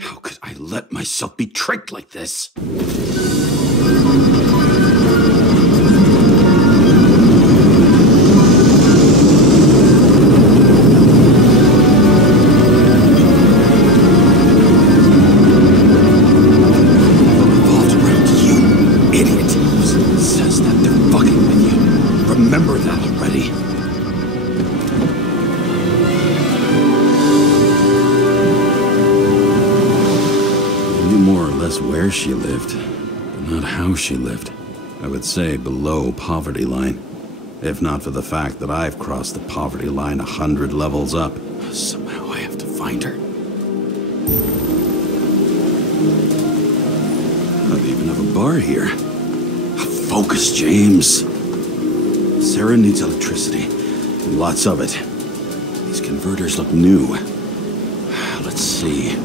How could I let myself be tricked like this? Revolved around you, idiot. Says that they're fucking with you. Remember that already. More or less where she lived, but not how she lived. I would say below poverty line. If not for the fact that I've crossed the poverty line 100 levels up. Somehow I have to find her. Not even have a bar here. Focus, James. Sarah needs electricity, and lots of it. These converters look new. Let's see.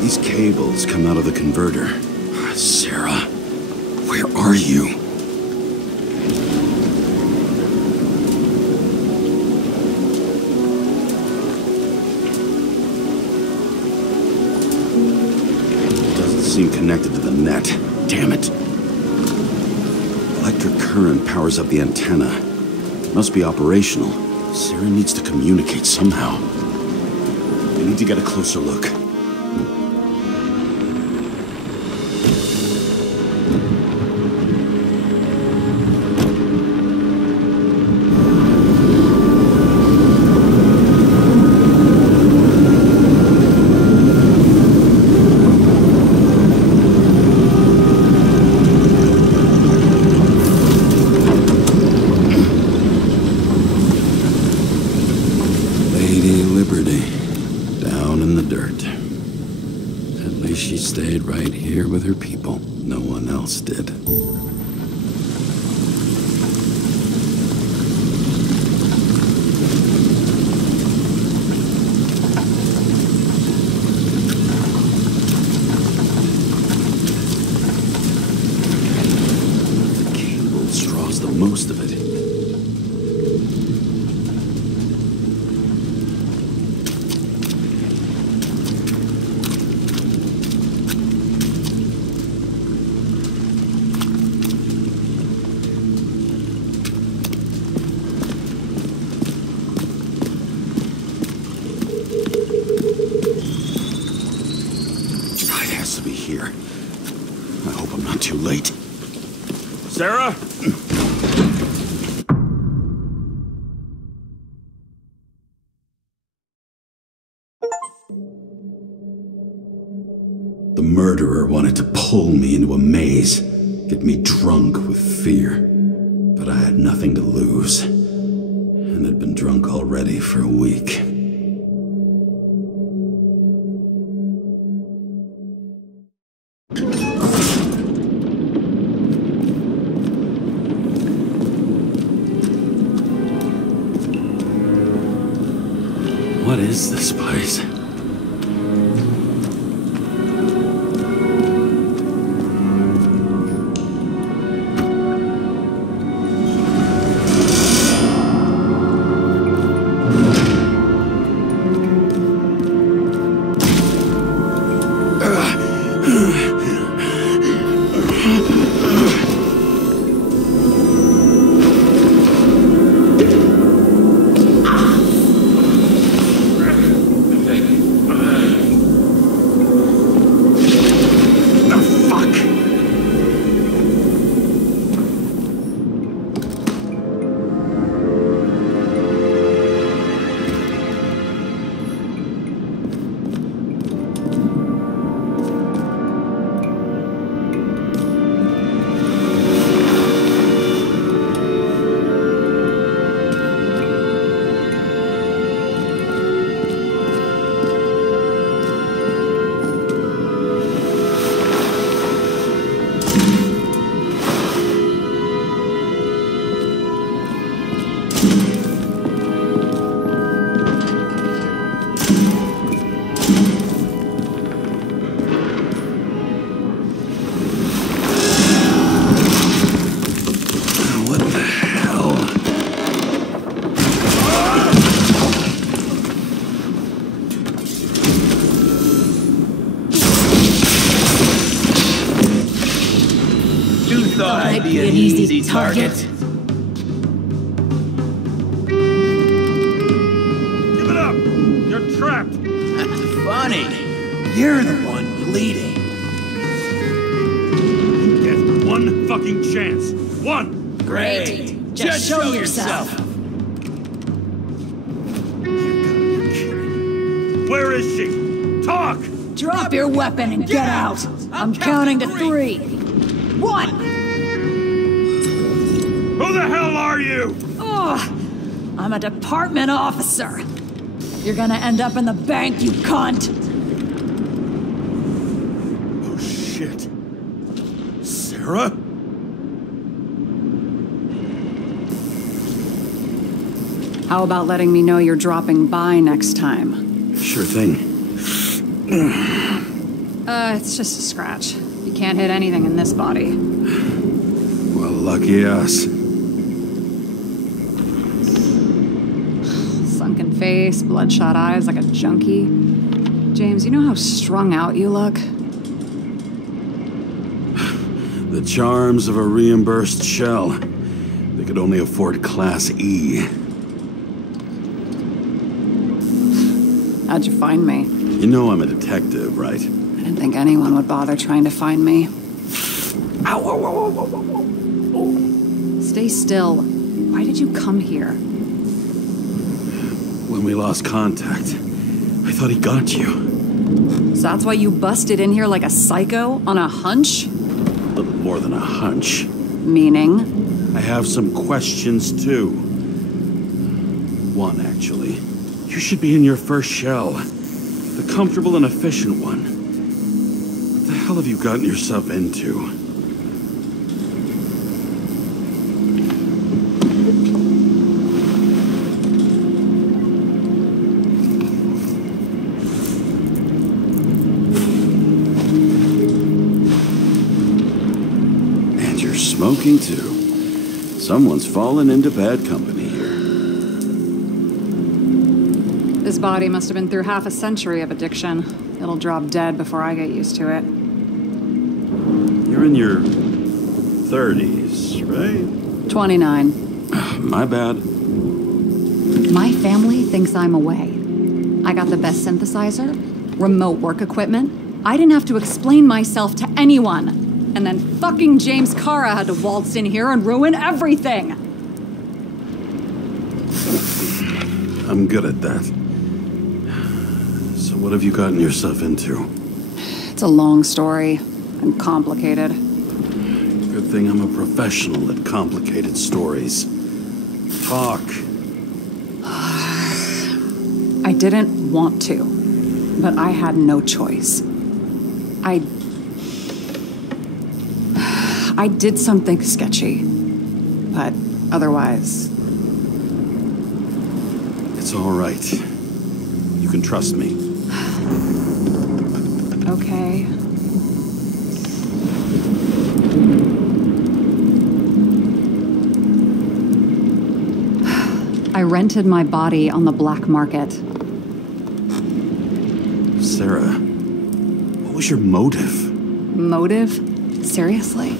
These cables come out of the converter. Sarah, where are you? Doesn't seem connected to the net. Damn it. Electric current powers up the antenna. Must be operational. Sarah needs to communicate somehow. I need to get a closer look. She stayed right here with her people. No one else did. The cable draws the most of it. Here. I hope I'm not too late. Sarah? The murderer wanted to pull me into a maze, get me drunk with fear. But I had nothing to lose, and had been drunk already for a week. What is this place? thought I'd be an easy target. Give it up! You're trapped! Funny. You're the one bleeding. You get one fucking chance. One! Great. Just show yourself. Where is she? Talk! Drop your weapon and get out! I'm counting to 3. 1! Who the hell are you? Oh, I'm a department officer. You're gonna end up in the bank, you cunt! Oh, shit. Sarah? How about letting me know you're dropping by next time? Sure thing. It's just a scratch. You can't hit anything in this body. Well, lucky us. Sunken face, bloodshot eyes like a junkie. James, you know how strung out you look? The charms of a reimbursed shell. They could only afford Class E. How'd you find me? You know I'm a detective, right? I didn't think anyone would bother trying to find me. Ow, ow, ow, ow, ow, ow, ow. Stay still. Why did you come here? When we lost contact, I thought he got you. So that's why you busted in here like a psycho on a hunch? A little more than a hunch. Meaning? I have some questions, too. One, actually. You should be in your first shell. The comfortable and efficient one. What the hell have you gotten yourself into? And you're smoking, too. Someone's fallen into bad company here. This body must have been through half a century of addiction. It'll drop dead before I get used to it. You're in your 30s, right? 29. My bad. My family thinks I'm away. I got the best synthesizer, remote work equipment. I didn't have to explain myself to anyone. And then fucking James Cara had to waltz in here and ruin everything. I'm good at that. So what have you gotten yourself into? It's a long story and complicated. Good thing I'm a professional at complicated stories. Talk. I didn't want to, but I had no choice. I did something sketchy, but otherwise... It's all right. You can trust me. Okay. I rented my body on the black market. Sarah, what was your motive? Motive? Seriously?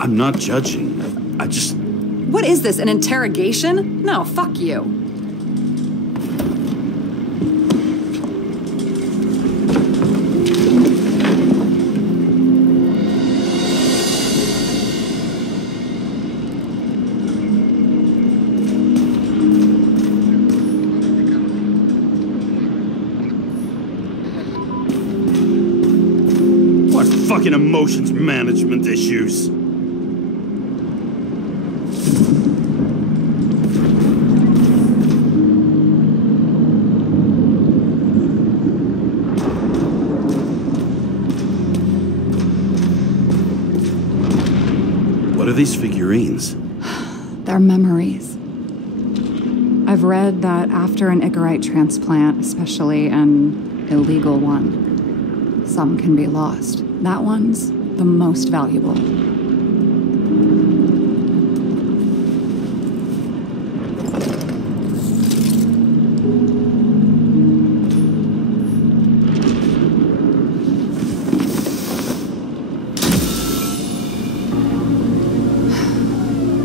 I'm not judging. I just... What is this, an interrogation? No, fuck you. What fucking emotions management issues? What are these figurines? They're memories. I've read that after an Icarite transplant, especially an illegal one, some can be lost. That one's the most valuable.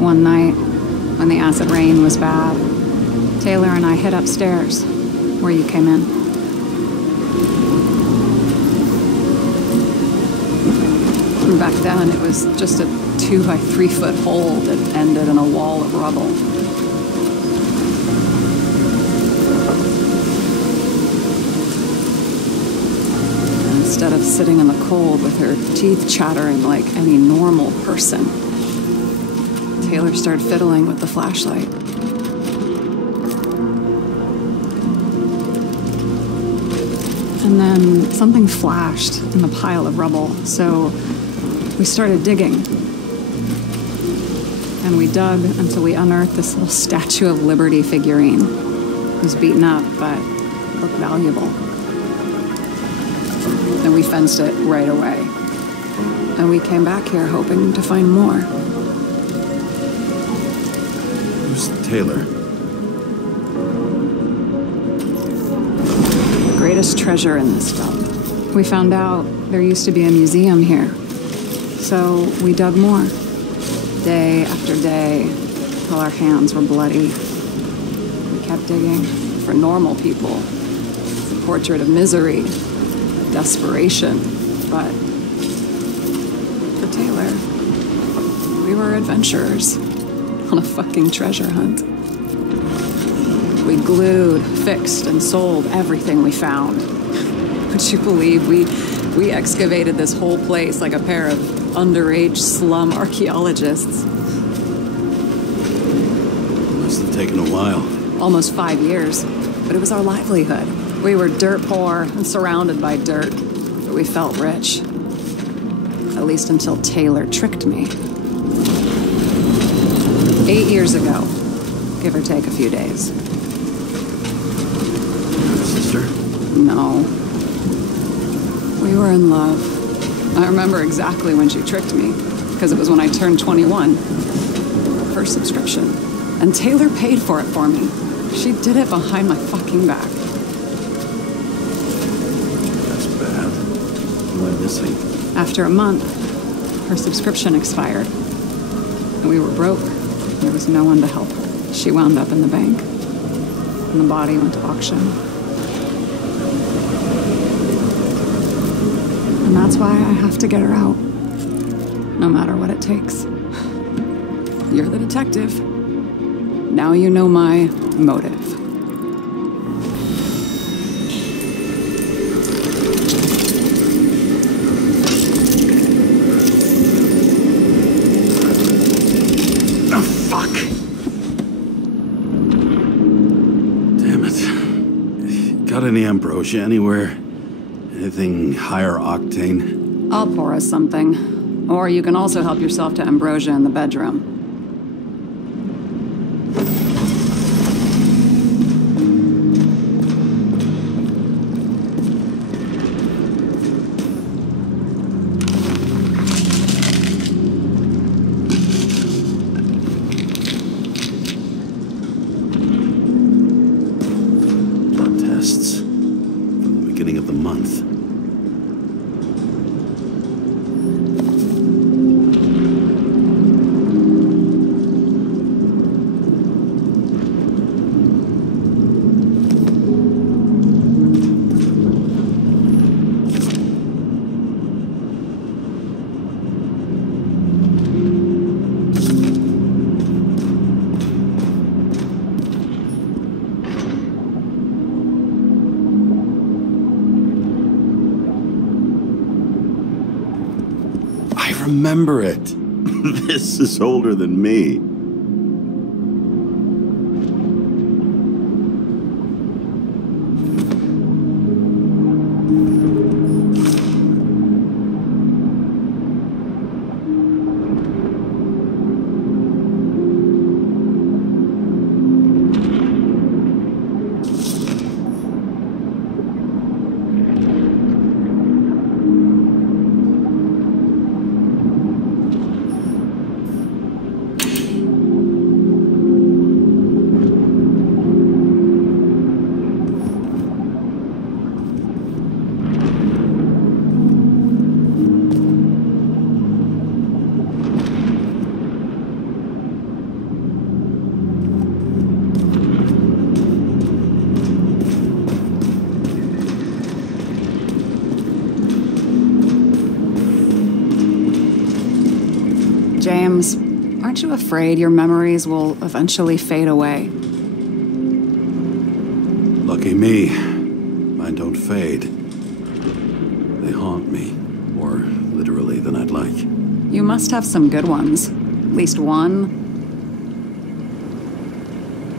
One night, when the acid rain was bad, Taylor and I hid upstairs, where you came in. And back then, it was just a 2 by 3 foot hole that ended in a wall of rubble. Instead of sitting in the cold with her teeth chattering like any normal person, Taylor started fiddling with the flashlight. And then something flashed in the pile of rubble, so we started digging. And we dug until we unearthed this little Statue of Liberty figurine. It was beaten up, but looked valuable. And we fenced it right away. And we came back here hoping to find more. Who's Taylor? The greatest treasure in this dump. We found out there used to be a museum here. So we dug more. Day after day, till our hands were bloody. We kept digging for normal people. It's a portrait of misery, desperation, but for Taylor, we were adventurers on a fucking treasure hunt. We glued, fixed, and sold everything we found. Would you believe we excavated this whole place like a pair of underage slum archaeologists? Must have taken a while. Almost 5 years, but it was our livelihood. We were dirt poor and surrounded by dirt, but we felt rich. At least until Taylor tricked me. 8 years ago, give or take a few days. Sister? No. We were in love. I remember exactly when she tricked me, because it was when I turned 21. Her subscription. And Taylor paid for it for me. She did it behind my fucking back. That's bad. What am I missing? After a month, her subscription expired. And we were broke. There was no one to help her. She wound up in the bank. And the body went to auction. And that's why I have to get her out. No matter what it takes. You're the detective. Now you know my motive. Oh, fuck! Damn it. Got any ambrosia anywhere? Anything higher octane? I'll pour us something. Or you can also help yourself to ambrosia in the bedroom. Blood tests from the beginning of the month. Remember it. This is older than me. James, aren't you afraid your memories will eventually fade away? Lucky me. Mine don't fade. They haunt me. More literally than I'd like. You must have some good ones. At least one.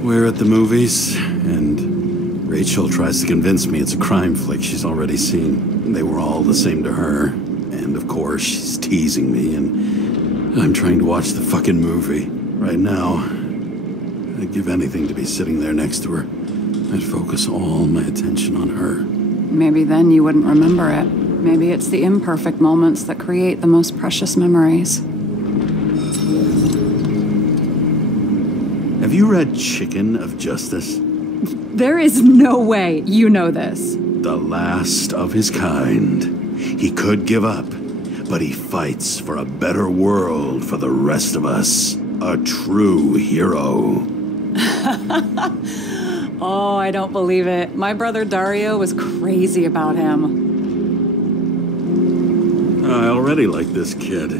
We're at the movies, and Rachel tries to convince me it's a crime flick she's already seen. They were all the same to her. And of course, she's teasing me, and I'm trying to watch the fucking movie. Right now, I'd give anything to be sitting there next to her. I'd focus all my attention on her. Maybe then you wouldn't remember it. Maybe it's the imperfect moments that create the most precious memories. Have you read Chicken of Justice? There is no way you know this. The last of his kind. He could give up, but he fights for a better world for the rest of us. A true hero. Oh, I don't believe it. My brother Dario was crazy about him. I already like this kid.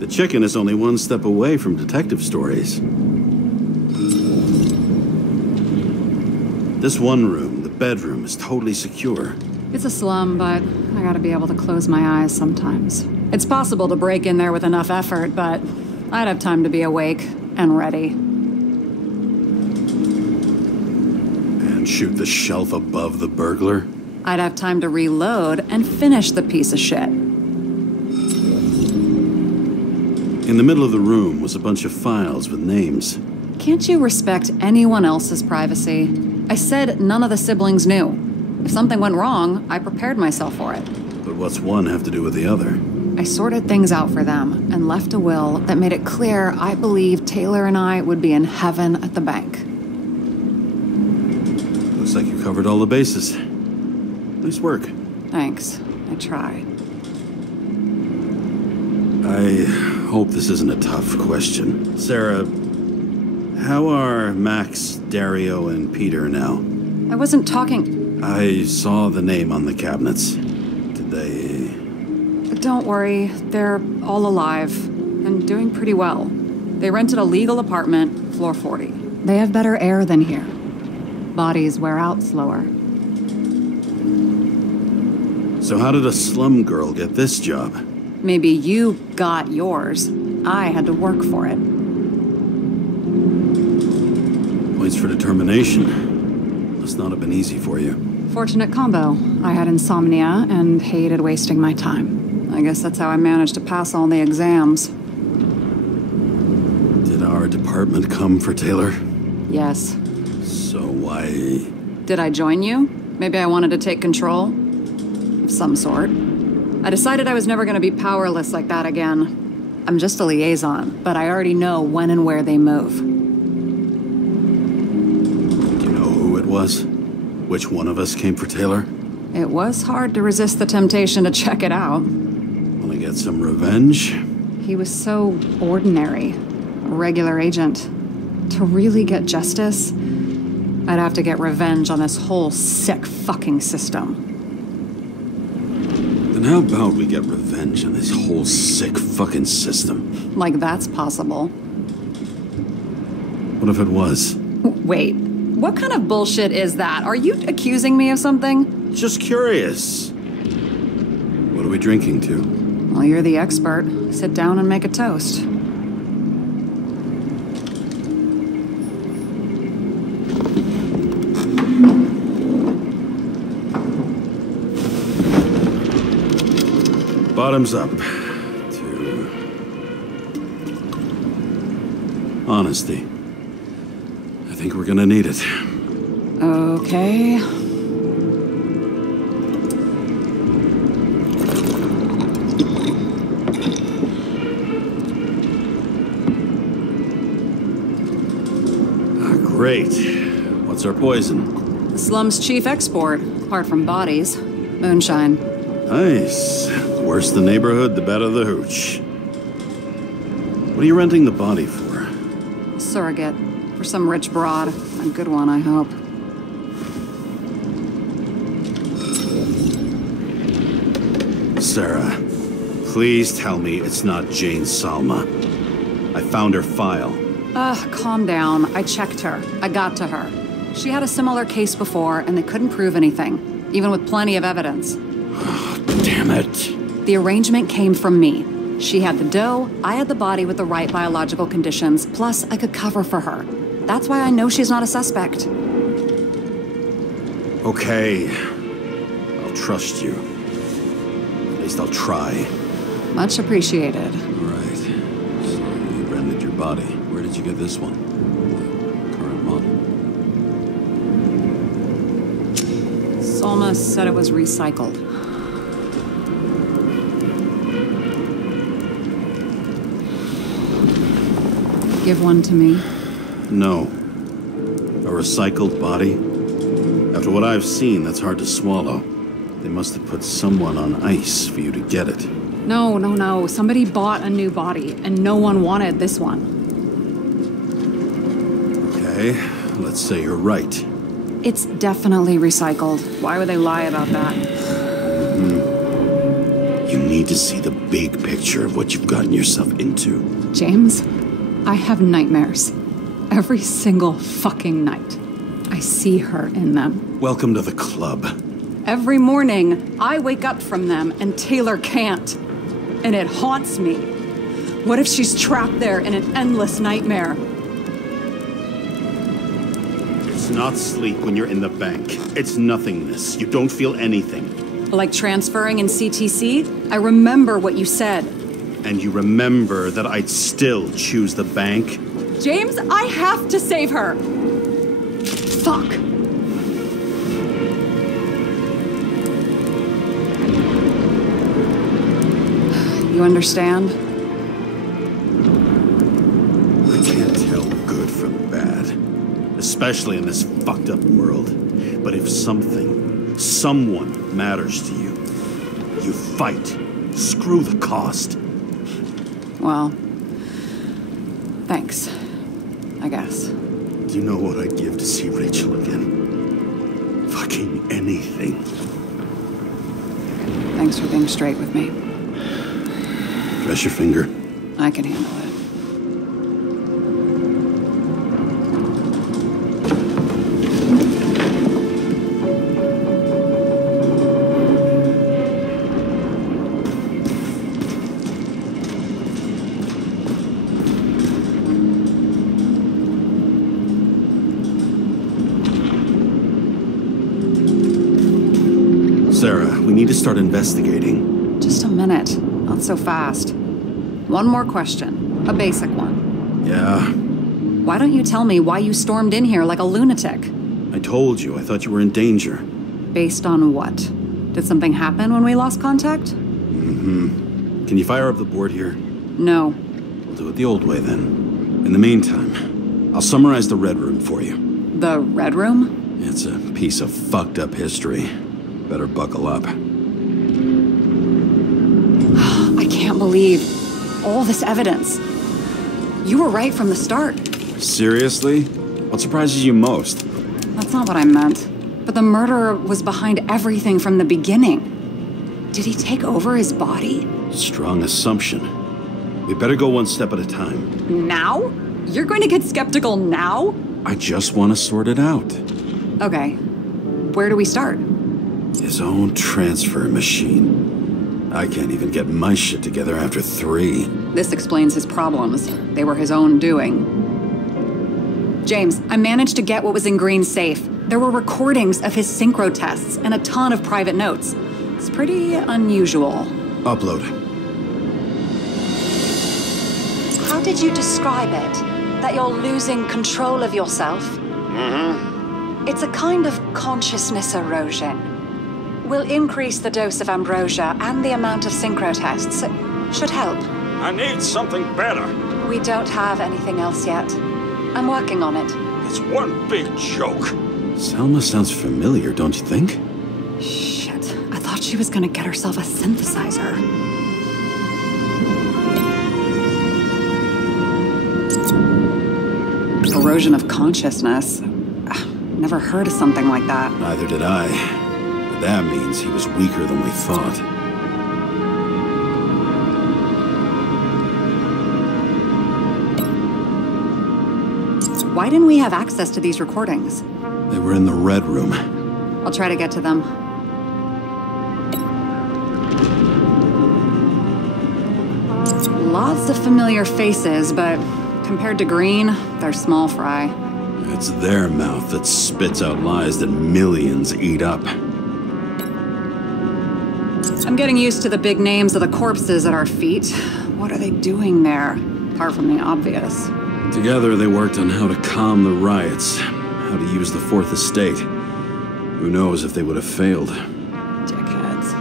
The Chicken is only one step away from detective stories. This one room, the bedroom, is totally secure. It's a slum, but I gotta be able to close my eyes sometimes. It's possible to break in there with enough effort, but I'd have time to be awake and ready. And shoot the shelf above the burglar? I'd have time to reload and finish the piece of shit. In the middle of the room was a bunch of files with names. Can't you respect anyone else's privacy? I said none of the siblings knew. If something went wrong, I prepared myself for it. But what's one have to do with the other? I sorted things out for them and left a will that made it clear I believed Taylor and I would be in heaven at the bank. Looks like you covered all the bases. Nice work. Thanks. I tried. I hope this isn't a tough question. Sarah, how are Max, Dario, and Peter now? I wasn't talking... I saw the name on the cabinets. Did they... Don't worry, they're all alive and doing pretty well. They rented a legal apartment, floor 40. They have better air than here. Bodies wear out slower. So how did a slum girl get this job? Maybe you got yours. I had to work for it. Points for determination. Must not have been easy for you. Fortunate combo. I had insomnia and hated wasting my time. I guess that's how I managed to pass all the exams. Did our department come for Taylor? Yes. So why... Did I join you? Maybe I wanted to take control? Of some sort. I decided I was never going to be powerless like that again. I'm just a liaison, but I already know when and where they move. Do you know who it was? Which one of us came for Taylor? It was hard to resist the temptation to check it out. Want to get some revenge? He was so ordinary. A regular agent. To really get justice, I'd have to get revenge on this whole sick fucking system. Then how about we get revenge on this whole sick fucking system? Like that's possible. What if it was? Wait, what kind of bullshit is that? Are you accusing me of something? Just curious. What are we drinking to? Well, you're the expert. Sit down and make a toast. Bottoms up to honesty. I think we're gonna need it. Okay. Great. What's our poison? The slum's chief export, apart from bodies. Moonshine. Nice. The worse the neighborhood, the better the hooch. What are you renting the body for? Surrogate. For some rich broad. A good one, I hope. Sarah, please tell me it's not Jane Salma. found her file. Calm down. I checked her. I got to her. She had a similar case before, and they couldn't prove anything, even with plenty of evidence. Damn it. The arrangement came from me. She had the dough, I had the body with the right biological conditions, plus I could cover for her. That's why I know she's not a suspect. Okay. I'll trust you. At least I'll try. Much appreciated. All right. So you rented your body. Where did you get this one? The current model. Solma said it was recycled. Give one to me. No. A recycled body? After what I've seen, that's hard to swallow. They must have put someone on ice for you to get it. No. Somebody bought a new body, and no one wanted this one. Okay, let's say you're right. It's definitely recycled. Why would they lie about that? You need to see the big picture of what you've gotten yourself into. James, I have nightmares. Every single fucking night. I see her in them. Welcome to the club. Every morning, I wake up from them and Taylor can't. And it haunts me. What if she's trapped there in an endless nightmare? It's not sleep when you're in the bank. It's nothingness. You don't feel anything. Like transferring in CTC? I remember what you said. And you remember that I'd still choose the bank? James, I have to save her! Fuck. You understand? I can't tell good from bad. Especially in this fucked up world. But if someone matters to you, you fight. Screw the cost. Well, thanks, I guess. Do you know what I'd give to see Rachel again? Fucking anything. Thanks for being straight with me. Press your finger. I can handle it. Sarah, we need to start investigating. Just a minute. Not so fast. One more question. A basic one. Yeah? Why don't you tell me why you stormed in here like a lunatic? I told you, I thought you were in danger. Based on what? Did something happen when we lost contact? Can you fire up the board here? No. We'll do it the old way then. In the meantime, I'll summarize the Red Room for you. The Red Room? It's a piece of fucked up history. Better buckle up. I can't believe all this evidence. You were right from the start. Seriously? What surprises you most? That's not what I meant. But the murderer was behind everything from the beginning. Did he take over his body? Strong assumption. We better go one step at a time. Now? You're going to get skeptical now? I just want to sort it out. Okay. Where do we start? His own transfer machine. I can't even get my shit together after 3. This explains his problems. They were his own doing. James, I managed to get what was in Green's safe. There were recordings of his synchro tests and a ton of private notes. It's pretty unusual. Upload. How did you describe it? That you're losing control of yourself? It's a kind of consciousness erosion. We'll increase the dose of ambrosia and the amount of synchro tests. Should help. I need something better. We don't have anything else yet. I'm working on it. It's one big joke. Selma sounds familiar, don't you think? Shit, I thought she was gonna get herself a synthesizer. Erosion of consciousness. Never heard of something like that. Neither did I. But that means he was weaker than we thought. Why didn't we have access to these recordings? They were in the Red Room. I'll try to get to them. Lots of familiar faces, but compared to Green, they're small fry. It's their mouth that spits out lies that millions eat up. I'm getting used to the big names of the corpses at our feet. What are they doing there, apart from the obvious? Together, they worked on how to calm the riots, how to use the Fourth Estate. Who knows if they would have failed. Dickheads.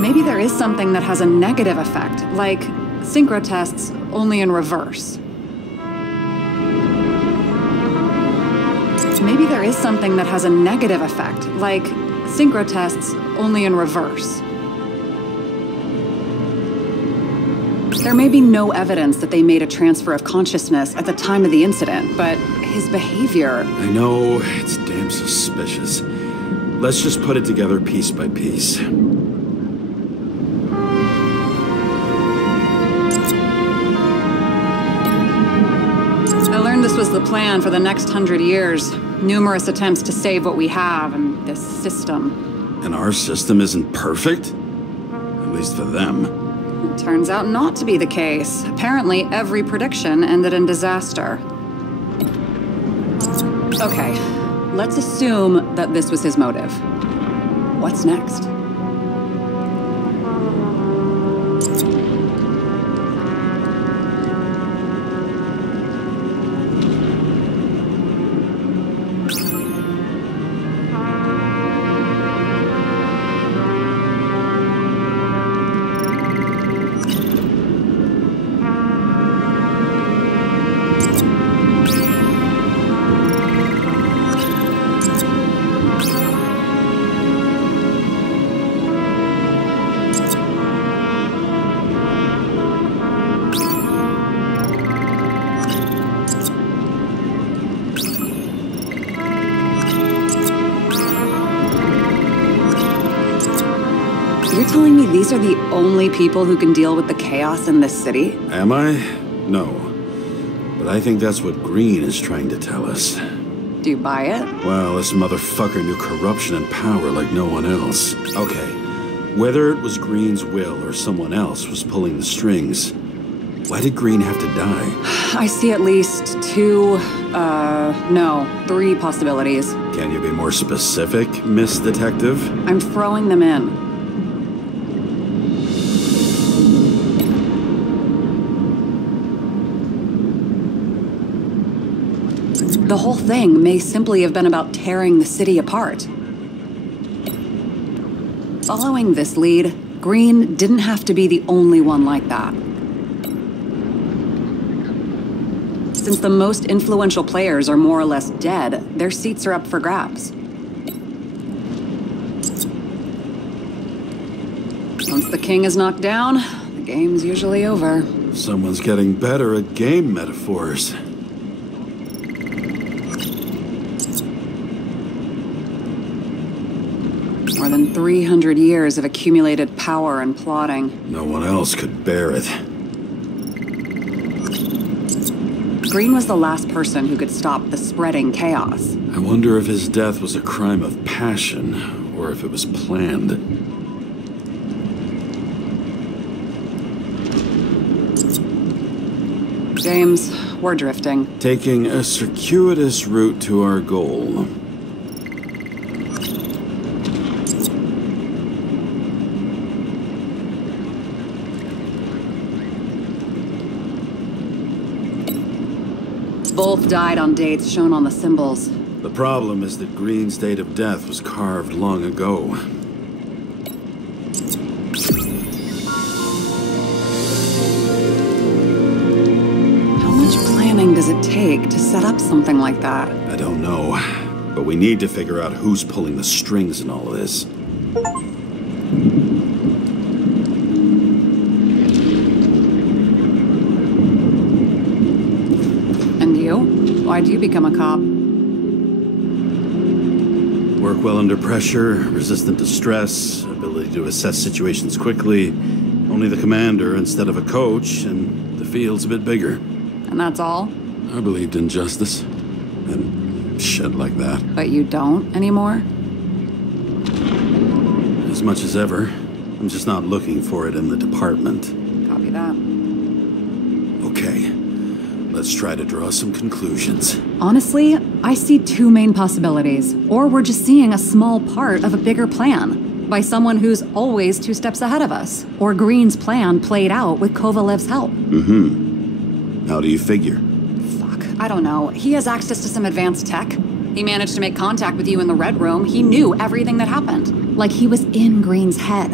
Maybe there is something that has a negative effect, like synchro tests only in reverse. Maybe there is something that has a negative effect, like synchro tests only in reverse. There may be no evidence that they made a transfer of consciousness at the time of the incident, but his behavior... I know, it's damn suspicious. Let's just put it together piece by piece. I learned this was the plan for the next 100 years. Numerous attempts to save what we have in this system. And our system isn't perfect? At least for them. It turns out not to be the case. Apparently, every prediction ended in disaster. Okay, let's assume that this was his motive. What's next? You're telling me these are the only people who can deal with the chaos in this city? Am I? No. But I think that's what Green is trying to tell us. Do you buy it? Well, this motherfucker knew corruption and power like no one else. Okay, whether it was Green's will or someone else was pulling the strings, why did Green have to die? I see at least three possibilities. Can you be more specific, Miss Detective? I'm throwing them in. The whole thing may simply have been about tearing the city apart. Following this lead, Green didn't have to be the only one like that. Since the most influential players are more or less dead, their seats are up for grabs. Once the king is knocked down, the game's usually over. Someone's getting better at game metaphors. More than 300 years of accumulated power and plotting. No one else could bear it. Green was the last person who could stop the spreading chaos. I wonder if his death was a crime of passion, or if it was planned. James, we're drifting. Taking a circuitous route to our goal. Both died on dates shown on the symbols. The problem is that Green's date of death was carved long ago. How much planning does it take to set up something like that? I don't know, but we need to figure out who's pulling the strings in all of this. And you? Why'd you become a cop? Work well under pressure, resistant to stress, ability to assess situations quickly. Only the commander instead of a coach, and the field's a bit bigger. And that's all? I believed in justice. And shit like that. But you don't anymore? As much as ever. I'm just not looking for it in the department. Copy that. Okay. Let's try to draw some conclusions. Honestly, I see two main possibilities. Or we're just seeing a small part of a bigger plan. By someone who's always 2 steps ahead of us. Or Green's plan played out with Kovalev's help. How do you figure? Fuck, I don't know. He has access to some advanced tech. He managed to make contact with you in the Red Room. He knew everything that happened. Like he was in Green's head.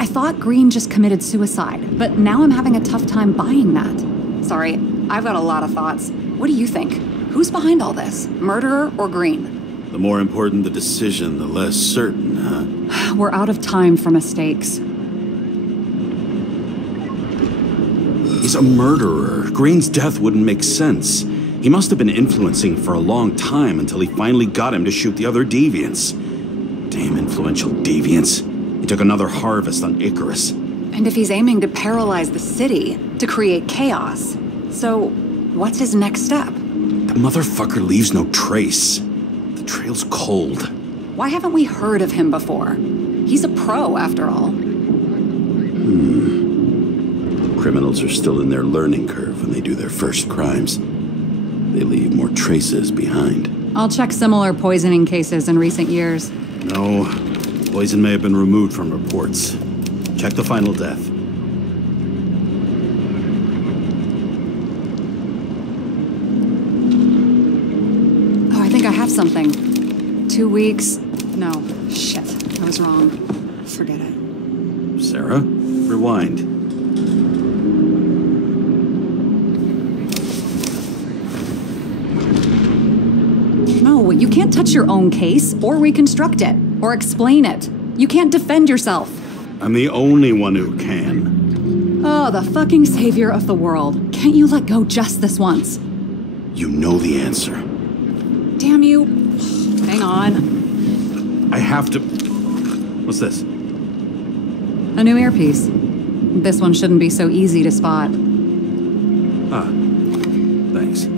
I thought Green just committed suicide, but now I'm having a tough time buying that. Sorry, I've got a lot of thoughts. What do you think? Who's behind all this? Murderer or Green? The more important the decision, the less certain, huh? We're out of time for mistakes. He's a murderer. Green's death wouldn't make sense. He must have been influencing for a long time until he finally got him to shoot the other deviants. Damn influential deviants. He took another harvest on Icarus. And if he's aiming to paralyze the city, to create chaos, so what's his next step? The motherfucker leaves no trace. The trail's cold. Why haven't we heard of him before? He's a pro, after all. Criminals are still in their learning curve when they do their first crimes. They leave more traces behind. I'll check similar poisoning cases in recent years. No, poison may have been removed from reports. Check the final death. Oh, I think I have something. 2 weeks. No, shit. I was wrong. Forget it. Sarah, rewind. No, you can't touch your own case, or reconstruct it, or explain it. You can't defend yourself. I'm the only one who can. Oh, the fucking savior of the world. Can't you let go just this once? You know the answer. Damn you. Hang on. I have to... What's this? A new earpiece. This one shouldn't be so easy to spot. Ah, thanks.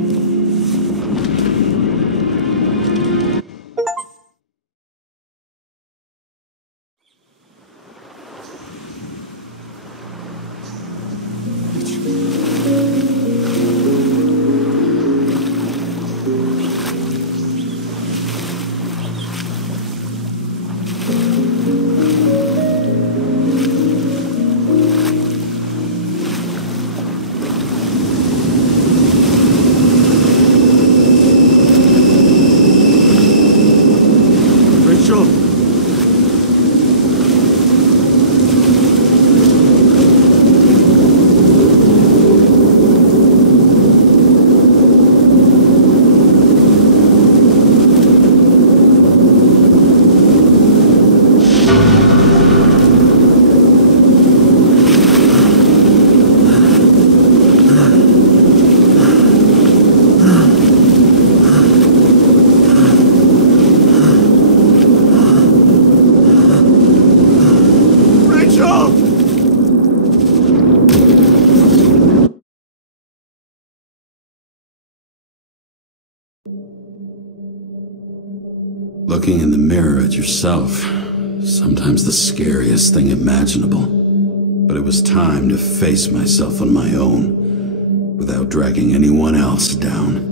Looking in the mirror at yourself, sometimes the scariest thing imaginable. But it was time to face myself on my own, without dragging anyone else down.